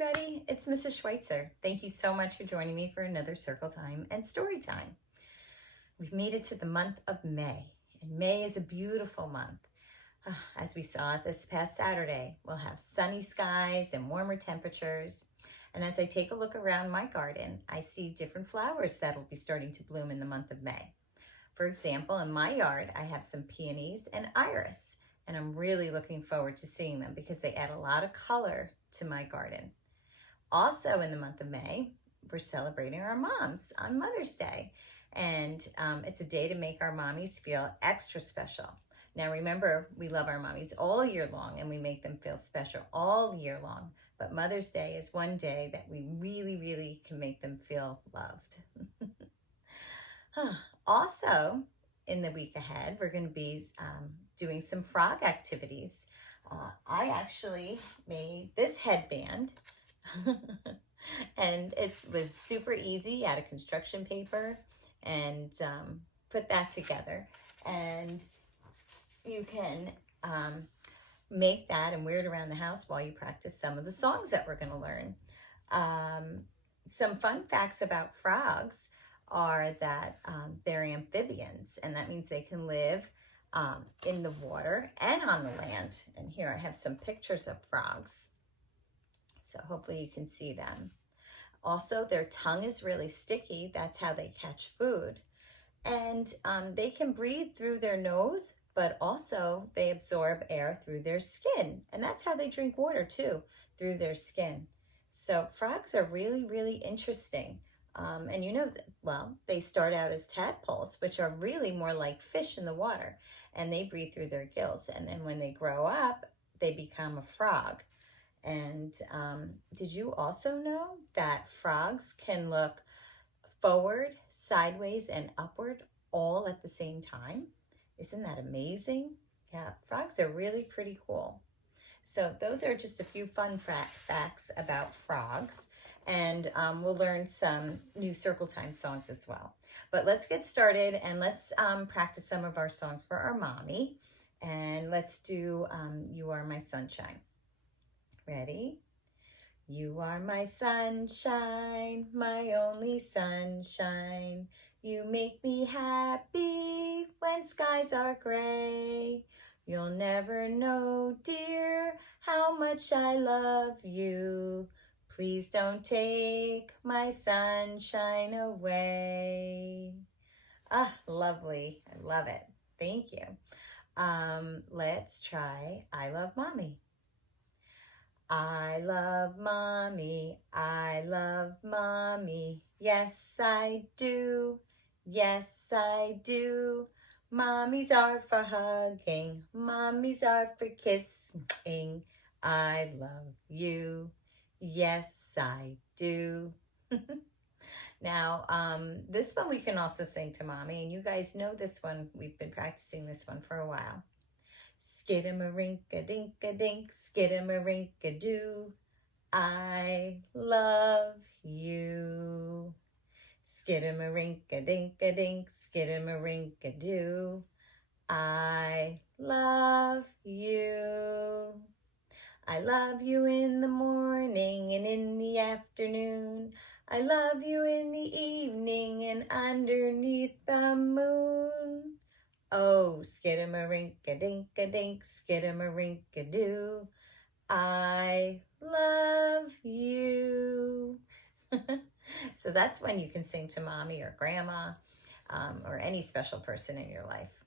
everybody, it's Mrs. Schweitzer. Thank you so much for joining me for another Circle Time and Story Time. We've made it to the month of May, and May is a beautiful month. As we saw this past Saturday, we'll have sunny skies and warmer temperatures. And as I take a look around my garden, I see different flowers that will be starting to bloom in the month of May. For example, in my yard, I have some peonies and iris, and I'm really looking forward to seeing them because they add a lot of color to my garden. Also in the month of May, we're celebrating our moms on Mother's Day, and it's a day to make our mommies feel extra special. Now remember, we love our mommies all year long and we make them feel special all year long, but Mother's Day is one day that we really can make them feel loved. Also, in the week ahead, we're going to be doing some frog activities. I actually made this headband and it was super easy out of construction paper, and put that together. And you can make that and wear it around the house while you practice some of the songs that we're going to learn. Some fun facts about frogs are that they're amphibians, and that means they can live in the water and on the land. And here I have some pictures of frogs, so hopefully you can see them. Also, their tongue is really sticky. That's how they catch food. And they can breathe through their nose, but also they absorb air through their skin. And that's how they drink water too, through their skin. So frogs are really interesting. And you know, well, they start out as tadpoles, which are really more like fish in the water, and they breathe through their gills. And then when they grow up, they become a frog. And did you also know that frogs can look forward, sideways, and upward all at the same time? Isn't that amazing? Yeah, frogs are really pretty cool. So those are just a few fun facts about frogs. And we'll learn some new Circle Time songs as well. But let's get started and let's practice some of our songs for our mommy. And let's do You Are My Sunshine. Ready? You are my sunshine, my only sunshine. You make me happy when skies are gray. You'll never know, dear, how much I love you. Please don't take my sunshine away. Ah, lovely. I love it. Thank you. Let's try I Love Mommy. I love Mommy. I love Mommy. Yes, I do. Yes, I do. Mommies are for hugging. Mommies are for kissing. I love you. Yes, I do. Now, this one we can also sing to Mommy, and you guys know this one. We've been practicing this one for a while. Skidamarink-a-dink-a-dink, skidamarink-a-doo. I love you. Skidamarink-a-dink-a-dink, skidamarink-a-doo. I love you. I love you in the morning and in the afternoon. I love you in the evening and underneath the moon. Oh, skidamarink-a-dink-a-dink, skidamarink-a-doo. I love you. So that's when you can sing to Mommy or Grandma or any special person in your life.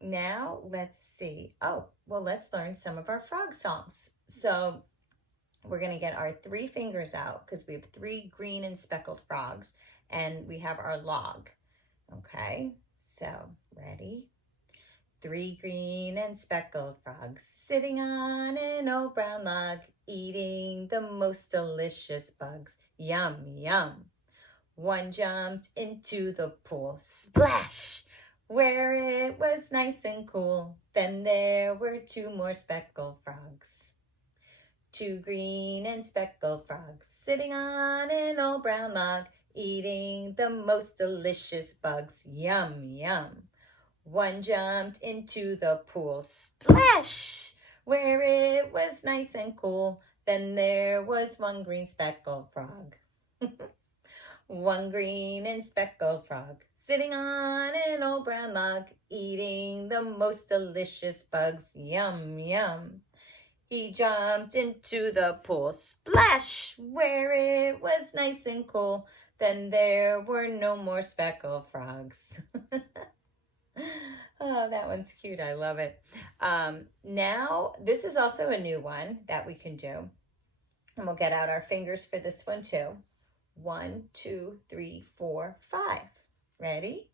Now, let's see. Oh, well, let's learn some of our frog songs. So we're going to get our 3 fingers out because we have 3 green and speckled frogs, and we have our log. Okay, so ready? 3 green and speckled frogs sitting on an old brown log, eating the most delicious bugs. Yum, yum. One jumped into the pool, splash, where it was nice and cool. Then there were 2 more speckled frogs. 2 green and speckled frogs sitting on an old brown log, eating the most delicious bugs. Yum, yum. One jumped into the pool, splash, where it was nice and cool. Then there was one green speckled frog. One green and speckled frog, sitting on an old brown log, eating the most delicious bugs. Yum, yum. He jumped into the pool, splash, where it was nice and cool. Then there were no more speckled frogs. Oh, that one's cute. I love it. Now, this is also a new one that we can do. And we'll get out our fingers for this one too. 1, 2, 3, 4, 5. Ready?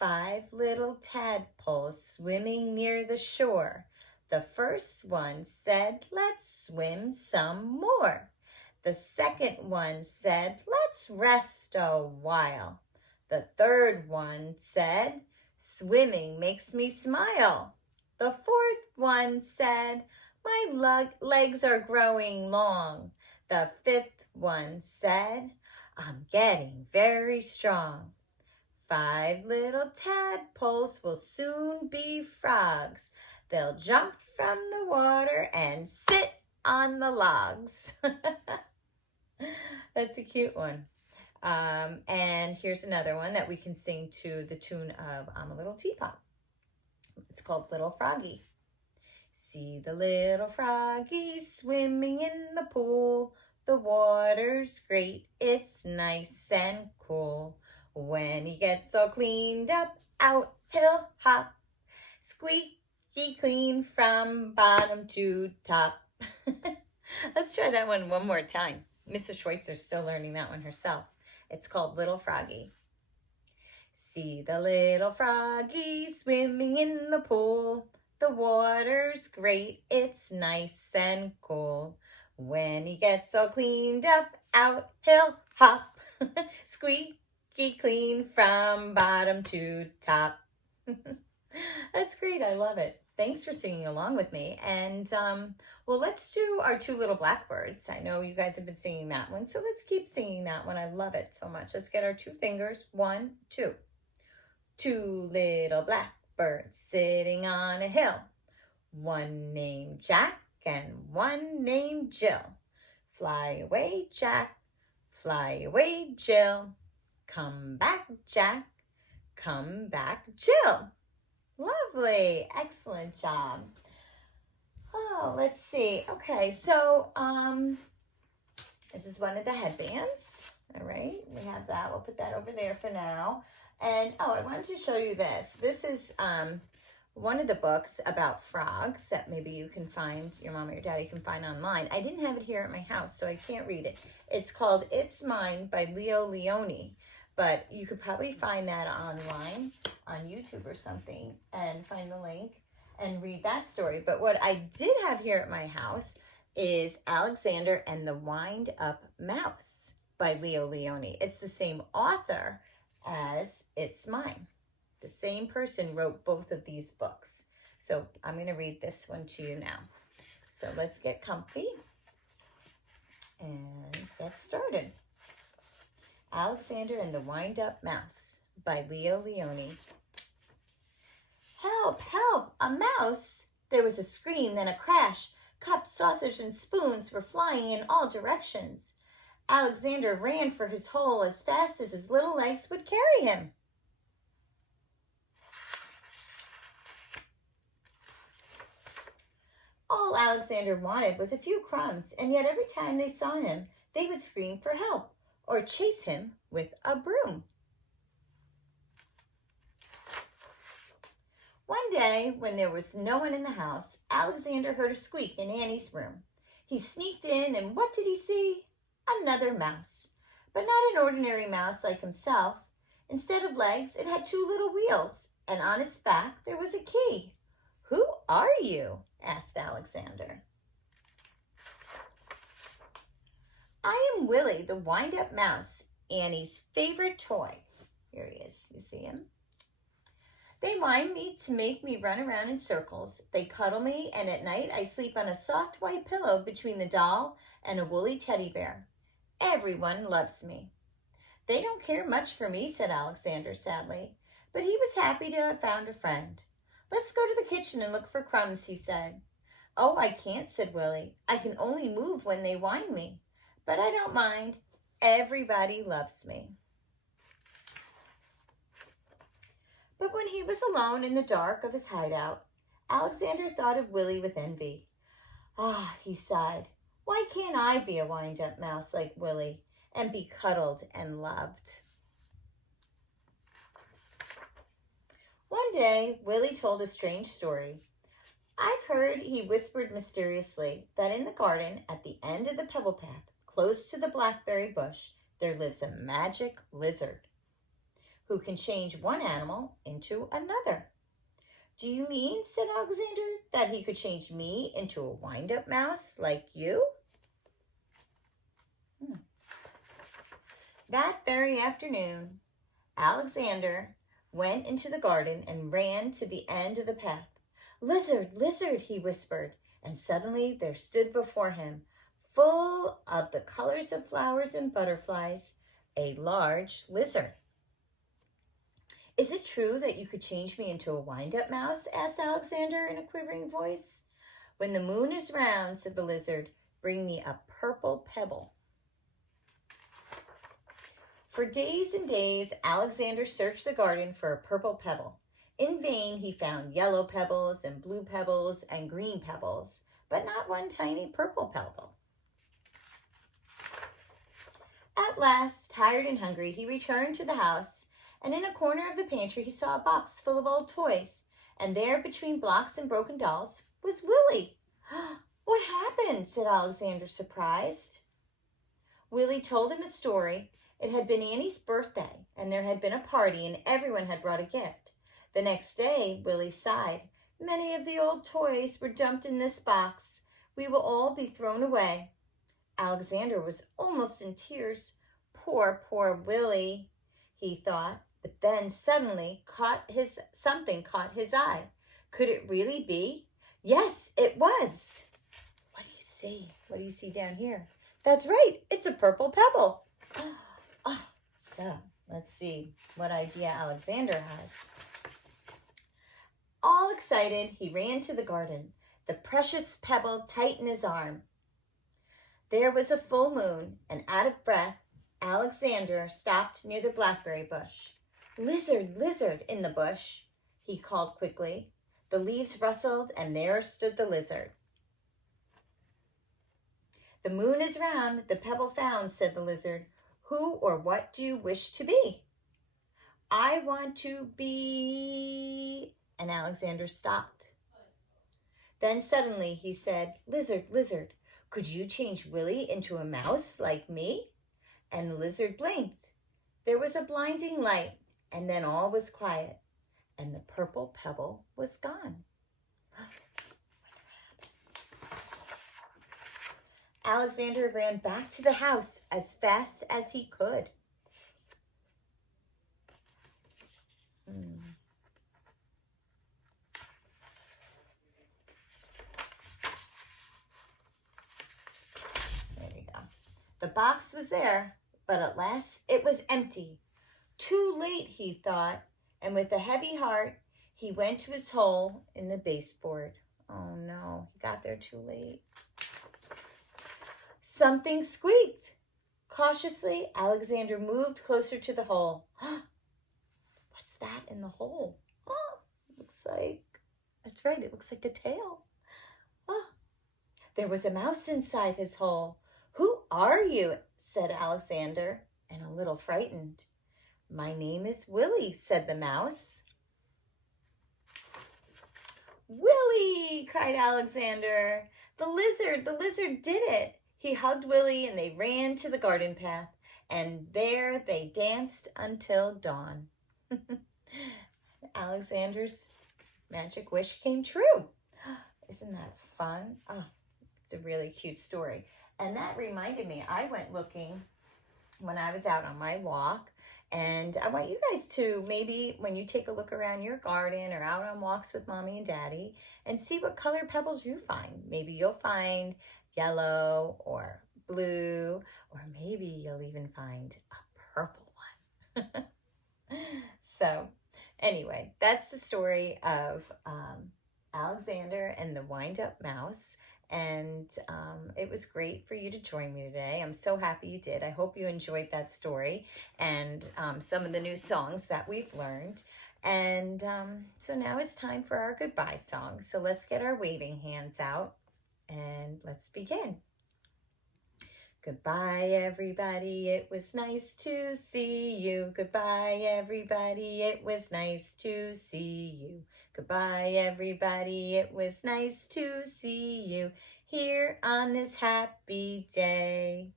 5 little tadpoles swimming near the shore. The first one said, let's swim some more. The second one said, let's rest a while. The third one said, swimming makes me smile. The fourth one said, my legs are growing long. The fifth one said, I'm getting very strong. 5 little tadpoles will soon be frogs. They'll jump from the water and sit on the logs. That's a cute one. And here's another one that we can sing to the tune of I'm a Little Teapot. It's called Little Froggy. See the little froggy swimming in the pool. The water's great, it's nice and cool. When he gets all cleaned up, out he'll hop. Squeaky clean from bottom to top. Let's try that one more time. Mrs. Schweitzer's still learning that one herself. It's called Little Froggy. See the little froggy swimming in the pool. The water's great, it's nice and cool. When he gets all cleaned up, out he'll hop. Squeaky clean from bottom to top. That's great. I love it. Thanks for singing along with me. And, well, let's do our 2 little blackbirds. I know you guys have been singing that one, so let's keep singing that one. I love it so much. Let's get our 2 fingers. 1, 2. 2 little blackbirds sitting on a hill. One named Jack and one named Jill. Fly away, Jack. Fly away, Jill. Come back, Jack. Come back, Jill. Lovely. Excellent job. Oh, let's see. Okay, so this is one of the headbands. All right, we have that. We'll put that over there for now. And, oh, I wanted to show you this. This is one of the books about frogs that maybe you can find, your mom or your daddy can find online. I didn't have it here at my house, so I can't read it. It's called It's Mine by Leone. But you could probably find that online on YouTube or something and find the link and read that story. But what I did have here at my house is Alexander and the Wind-Up Mouse by Leone. It's the same author as It's Mine. The same person wrote both of these books. So I'm going to read this one to you now. So let's get comfy and get started. Alexander and the Wind-Up Mouse by Leone. Help, help, a mouse! There was a scream, then a crash. Cups, saucers, and spoons were flying in all directions. Alexander ran for his hole as fast as his little legs would carry him. All Alexander wanted was a few crumbs, and yet every time they saw him, they would scream for help or chase him with a broom. One day, when there was no one in the house, Alexander heard a squeak in Annie's room. He sneaked in, and what did he see? Another mouse. But not an ordinary mouse like himself. Instead of legs, it had 2 little wheels, and on its back there was a key. "Who are you?" asked Alexander. "I am Willie, the wind-up mouse, Annie's favorite toy." Here he is. You see him? "They wind me to make me run around in circles. They cuddle me, and at night I sleep on a soft white pillow between the doll and a woolly teddy bear. Everyone loves me." "They don't care much for me," said Alexander sadly, but he was happy to have found a friend. "Let's go to the kitchen and look for crumbs," he said. "Oh, I can't," said Willie. "I can only move when they wind me. But I don't mind. Everybody loves me." But when he was alone in the dark of his hideout, Alexander thought of Willie with envy. "Ah," he sighed, "why can't I be a wind-up mouse like Willie and be cuddled and loved?" One day, Willie told a strange story. "I've heard," he whispered mysteriously, "that in the garden at the end of the pebble path, close to the blackberry bush, there lives a magic lizard who can change one animal into another." "Do you mean," said Alexander, "that he could change me into a wind-up mouse like you?" That very afternoon, Alexander went into the garden and ran to the end of the path. "Lizard, lizard," he whispered, and suddenly there stood before him, full of the colors of flowers and butterflies, a large lizard. "Is it true that you could change me into a wind-up mouse?" asked Alexander in a quivering voice. "When the moon is round," said the lizard, "bring me a purple pebble." For days and days, Alexander searched the garden for a purple pebble. In vain, he found yellow pebbles and blue pebbles and green pebbles, but not one tiny purple pebble. At last, tired and hungry, he returned to the house, and in a corner of the pantry he saw a box full of old toys, and there, between blocks and broken dolls, was Willie. "What happened?" said Alexander, surprised. Willie told him a story. It had been Annie's birthday, and there had been a party, and everyone had brought a gift. The next day, Willie sighed. "Many of the old toys were dumped in this box. We will all be thrown away." Alexander was almost in tears. "Poor, poor Willie," he thought, but then suddenly something caught his eye. Could it really be? Yes, it was. What do you see? What do you see down here? That's right, it's a purple pebble. So let's see what idea Alexander has. All excited, he ran to the garden, the precious pebble tight in his arm. There was a full moon, and out of breath, Alexander stopped near the blackberry bush. "Lizard, lizard," in the bush, he called quickly. The leaves rustled, and there stood the lizard. "The moon is round, the pebble found," said the lizard. "Who or what do you wish to be?" "I want to be..." And Alexander stopped. Then suddenly he said, "Lizard, lizard, could you change Willie into a mouse like me?" And the lizard blinked. There was a blinding light, and then all was quiet, and the purple pebble was gone. Alexander ran back to the house as fast as he could. There you go. The box was there, but at last it was empty. Too late, he thought, and with a heavy heart, he went to his hole in the baseboard. Oh no, he got there too late. Something squeaked. Cautiously, Alexander moved closer to the hole. What's that in the hole? That's right, it looks like a tail. There was a mouse inside his hole. "Who are you?" said Alexander, and a little frightened. "My name is Willie," said the mouse. "Willie!" cried Alexander. The lizard did it." He hugged Willie, and they ran to the garden path, and there they danced until dawn. Alexander's magic wish came true. Isn't that fun? Oh, it's a really cute story. And that reminded me, I went looking when I was out on my walk, and I want you guys to maybe, when you take a look around your garden or out on walks with Mommy and Daddy, and see what color pebbles you find. Maybe you'll find yellow or blue, or maybe you'll even find a purple one. So anyway, that's the story of Alexander and the Wind-Up Mouse. And it was great for you to join me today. I'm so happy you did. I hope you enjoyed that story and some of the new songs that we've learned. And so now it's time for our goodbye song. So let's get our waving hands out and let's begin. Goodbye, everybody. It was nice to see you. Goodbye, everybody. It was nice to see you. Goodbye, everybody. It was nice to see you here on this happy day.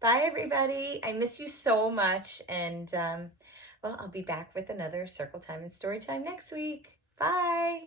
Bye, everybody. I miss you so much. And, well, I'll be back with another Circle Time and Story Time next week. Bye.